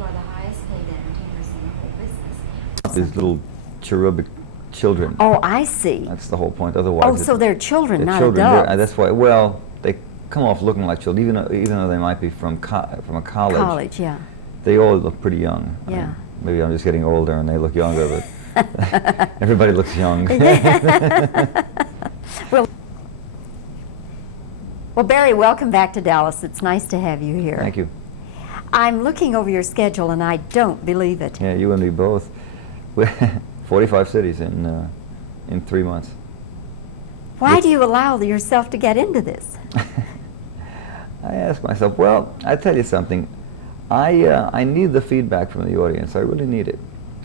people are the highest paid entertainers in the whole business. These little cherubic children. Oh, I see. That's the whole point. Otherwise, Oh, so they're children, not children. adults. That's why. Well, they come off looking like children, even though they might be from a college. College, yeah. They all look pretty young. Yeah. I mean, maybe I'm just getting older and they look younger, but everybody looks young. Well, Barry, welcome back to Dallas. It's nice to have you here. Thank you. I'm looking over your schedule and I don't believe it. Yeah, you and me both. 45 cities in 3 months. Why do you allow yourself to get into this? I ask myself, well, I tell you something. I need the feedback from the audience. I really need it.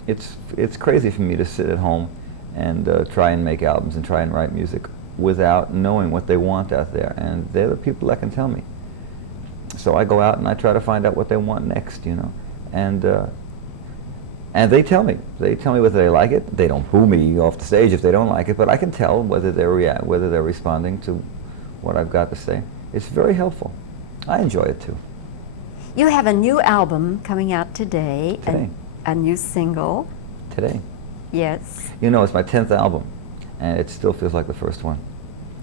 It's crazy for me to sit at home and try and make albums and try and write music without knowing what they want out there, and they're the people that can tell me. So I go out and I try to find out what they want next, you know, and they tell me. They tell me whether they like it. They don't boo me off the stage if they don't like it, but I can tell whether they're responding to what I've got to say. It's very helpful. I enjoy it too. You have a new album coming out today. Today. A new single. Today. Yes. You know, it's my 10th album, and it still feels like the first one.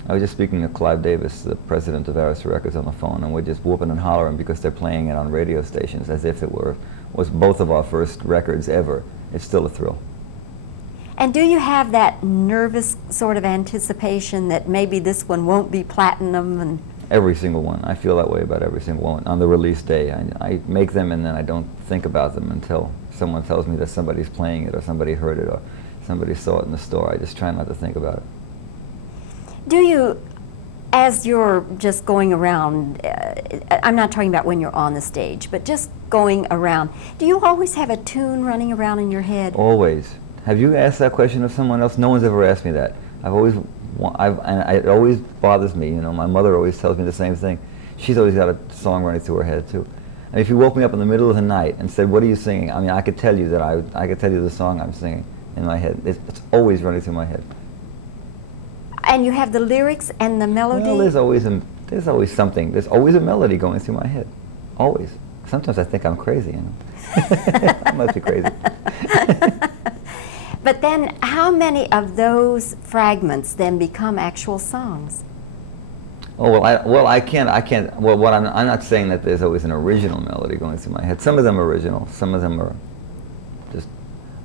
I was just speaking to Clive Davis, the president of Arista Records, on the phone, and we're just whooping and hollering because they're playing it on radio stations as if it was both of our first records ever. It's still a thrill. And do you have that nervous sort of anticipation that maybe this one won't be platinum? And Every single one. I feel that way about every single one. On the release day, I make them and then I don't think about them until someone tells me that somebody's playing it or somebody heard it or somebody saw it in the store. I just try not to think about it. do you, as you're just going around, I'm not talking about when you're on the stage, but just going around, do you always have a tune running around in your head? Always. Have you asked that question of someone else? No one's ever asked me that. And it always bothers me, you know, my mother always tells me the same thing. She's always got a song running through her head too. And if you woke me up in the middle of the night and said, what are you singing? I mean, I could tell you that I could tell you the song I'm singing in my head. It's always running through my head. And you have the lyrics and the melody? Well, there's always something. There's always a melody going through my head. Always. Sometimes I think I'm crazy, you know. I must be crazy. But then how many of those fragments then become actual songs? Oh, I can't, well, I'm not saying that there's always an original melody going through my head. Some of them are original, some of them are just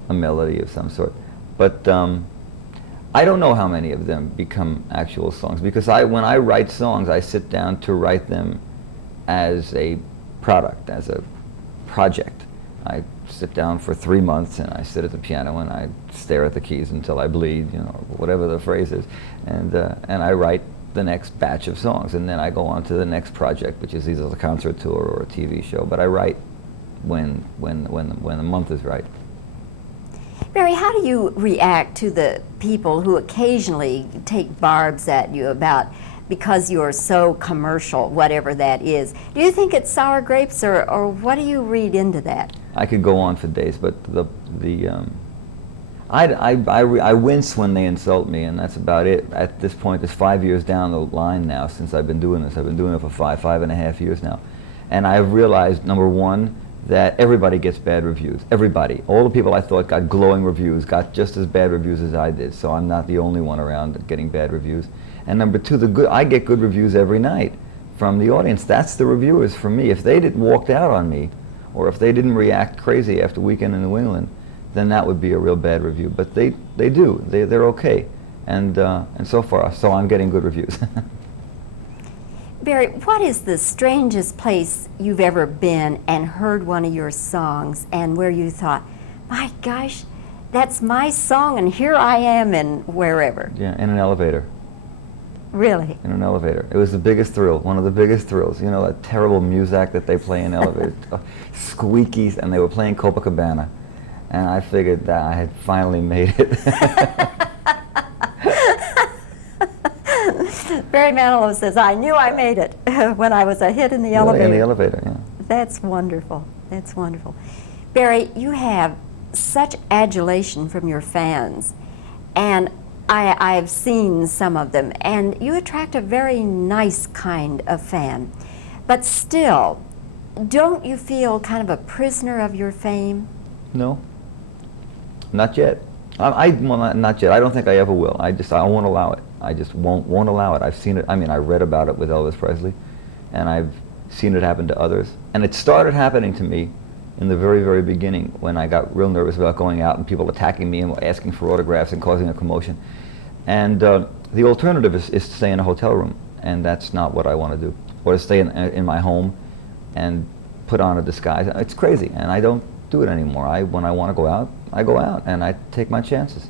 a melody of some sort. But I don't know how many of them become actual songs, because when I write songs, I sit down to write them as a product, as a project. I sit down for 3 months and I sit at the piano and I stare at the keys until I bleed, you know, whatever the phrase is, and I write the next batch of songs, and then I go on to the next project, which is either a concert tour or a TV show. But I write when the month is right. Barry, how do you react to the people who occasionally take barbs at you about because you're so commercial, whatever that is? Do you think it's sour grapes, or what do you read into that? I could go on for days, but I wince when they insult me, and that's about it. At this point, it's 5 years down the line now since I've been doing this. I've been doing it for five and a half years now. And I've realized, number one, that everybody gets bad reviews. Everybody. All the people I thought got glowing reviews got just as bad reviews as I did, so I'm not the only one around getting bad reviews. And number two, I get good reviews every night from the audience. That's the reviewers for me. If they didn't walked out on me, or if they didn't react crazy after Weekend in New England, then that would be a real bad review. But they do. They're okay. And so far, so I'm getting good reviews. Barry, what is the strangest place you've ever been and heard one of your songs and where you thought, my gosh, that's my song and here I am in wherever? Yeah, in an elevator. Really? In an elevator. It was the biggest thrill, one of the biggest thrills. You know, that terrible music that they play in elevators, squeakies, and they were playing Copacabana. And I figured that I had finally made it. Barry Manilow says, I knew I made it when I was a hit in the elevator. In the elevator, yeah. That's wonderful. That's wonderful. Barry, you have such adulation from your fans, and I've seen some of them, and you attract a very nice kind of fan. But still, don't you feel kind of a prisoner of your fame? No, not yet. Well, not yet. I don't think I ever will. I won't allow it. I just won't allow it. I've seen it. I mean, I read about it with Elvis Presley, and I've seen it happen to others. And it started happening to me in the very, very beginning when I got real nervous about going out and people attacking me and asking for autographs and causing a commotion. And the alternative is to stay in a hotel room, and that's not what I want to do. Or to stay in my home and put on a disguise. It's crazy, and I don't do it anymore. When I want to go out, I go out, and I take my chances.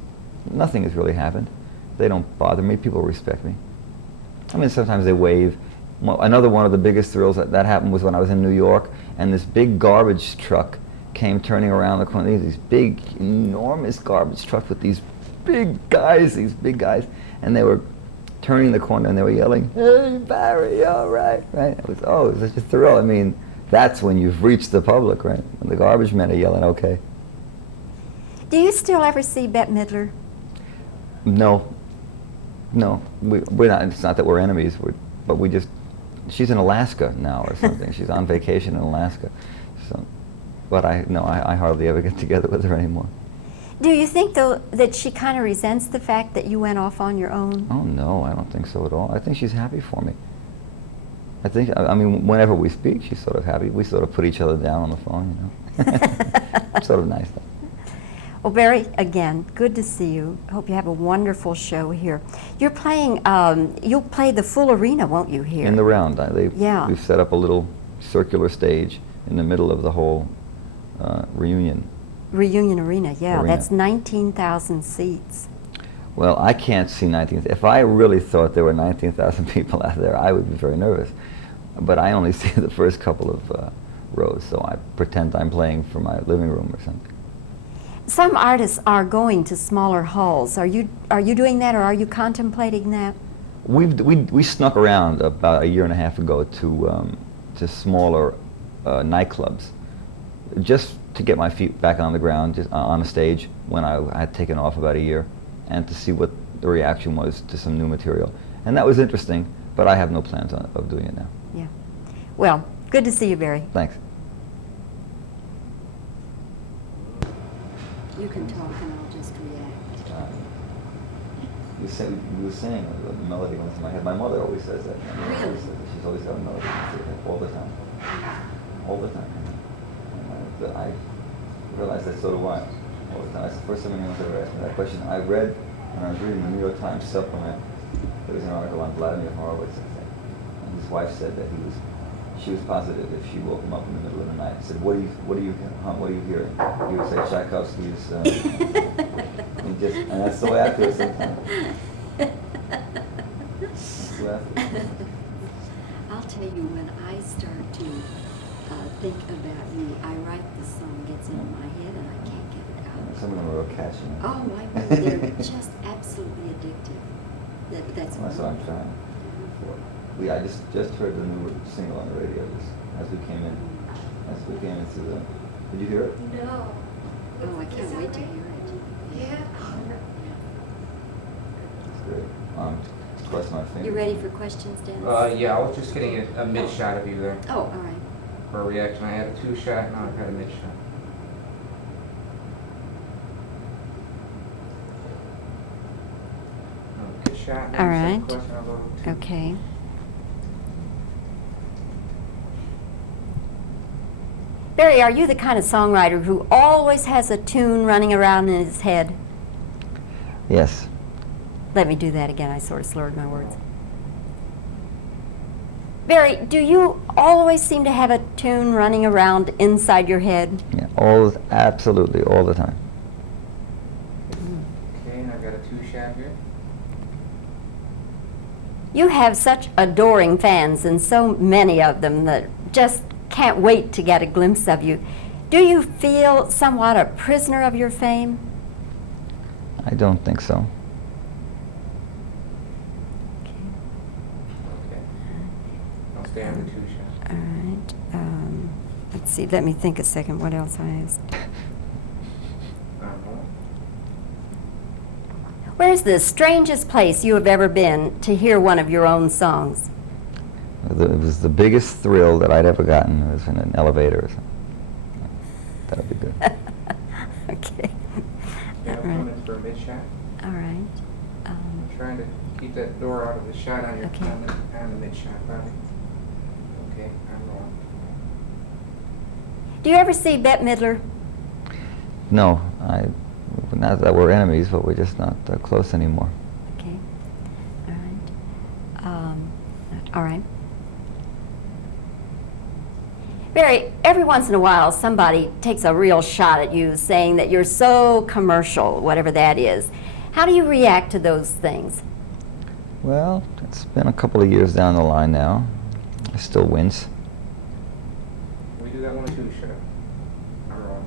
Nothing has really happened. They don't bother me. People respect me. I mean, sometimes they wave. Another one of the biggest thrills that happened was when I was in New York, and this big garbage truck came turning around the corner. These big, enormous garbage trucks with these big guys, and they were turning the corner, and they were yelling, "Hey, Barry, all right?" Right? It was such a thrill. I mean, that's when you've reached the public, right? When the garbage men are yelling, okay. Do you still ever see Bette Midler? No, we're not. It's not that we're enemies, but we just. She's in Alaska now or something. She's on vacation in Alaska, so. But I hardly ever get together with her anymore. Do you think, though, that she kind of resents the fact that you went off on your own? Oh no, I don't think so at all. I think she's happy for me. I mean, whenever we speak, she's sort of happy. We sort of put each other down on the phone, you know. It's sort of nice. Well, Barry, again, good to see you. Hope you have a wonderful show here. You're playing, you'll play the full arena, won't you, here? In the round. Yeah. We've set up a little circular stage in the middle of the whole reunion. Reunion Arena, yeah. That's 19,000 seats. Well, I can't see 19,000. If I really thought there were 19,000 people out there, I would be very nervous. But I only see the first couple of rows, so I pretend I'm playing from my living room or something. Some artists are going to smaller halls. Are you doing that, or are you contemplating that? We snuck around about a year and a half ago to smaller nightclubs, just to get my feet back on the ground, just on the stage when I had taken off about a year, and to see what the reaction was to some new material. And that was interesting, but I have no plans of doing it now. Yeah. Well, good to see you, Barry. Thanks. You can talk and I'll just react. You were saying the melody went through my head. My mother always says that. Really? She's always got a melody through her head all the time. All the time. And I realized that so do I. All the time. That's the first time anyone's ever asked me that question. I read, when I was reading the New York Times supplement, there was an article on Vladimir Horowitz, I think. And his wife said that she was positive if she woke him up in the middle of the night and said, what do you hearing? He would say Tchaikovsky's, and that's the way I feel sometimes. That's the way I feel. I'll tell you, when I start to think about you, I write the song, gets in my head, and I can't get it out. Some of them are real catchy. Oh, I know. They're just absolutely addictive. That's Well, that's what I'm trying for. I just heard the new single on the radio as we came into the. Did you hear it? No. Oh, I can't wait to hear it. Yeah. It's great. Cross my fingers. You ready for questions, Dennis? Yeah, I was just getting a mid shot of you there Oh, all right. for a reaction. I had a 2-shot, now I've had a mid shot. Good shot. All right. Question I'll go to. Okay. Barry, are you the kind of songwriter who always has a tune running around in his head? Yes. Let me do that again. I sort of slurred my words. Barry, do you always seem to have a tune running around inside your head? Yeah. Absolutely, all the time. Okay, and I've got a 2-shot here. You have such adoring fans, and so many of them that just can't wait to get a glimpse of you. Do you feel somewhat a prisoner of your fame? I don't think so. Okay. I'll stay on the 2-shot. All right. Let's see. Let me think a second. What else I asked? Where's the strangest place you have ever been to hear one of your own songs? It was the biggest thrill that I'd ever gotten. It was in an elevator or something. That would be good. Okay. Yeah, All I'm right. coming for a mid-shot. All right. I'm trying to keep that door out of the shot on your, Okay. on the mid-shot, Bobbie. Okay, I'm wrong. Do you ever see Bette Midler? No, not that we're enemies, but we're just not close anymore. Okay. All right. All right. Barry, every once in a while somebody takes a real shot at you saying that you're so commercial, whatever that is. How do you react to those things? Well, it's been a couple of years down the line now. I still wince. We do that one or two shot. I'm wrong.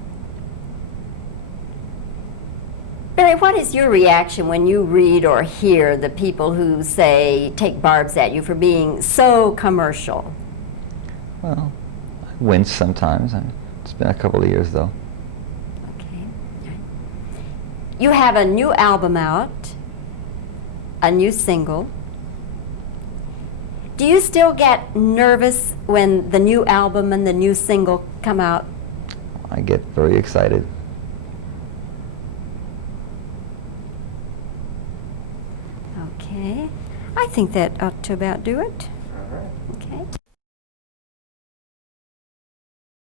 Barry, what is your reaction when you read or hear the people who say, take barbs at you for being so commercial? Well, I wince sometimes. It's been a couple of years, though. Okay. You have a new album out, a new single. Do you still get nervous when the new album and the new single come out? I get very excited. Okay. I think that ought to about do it. All right. Okay.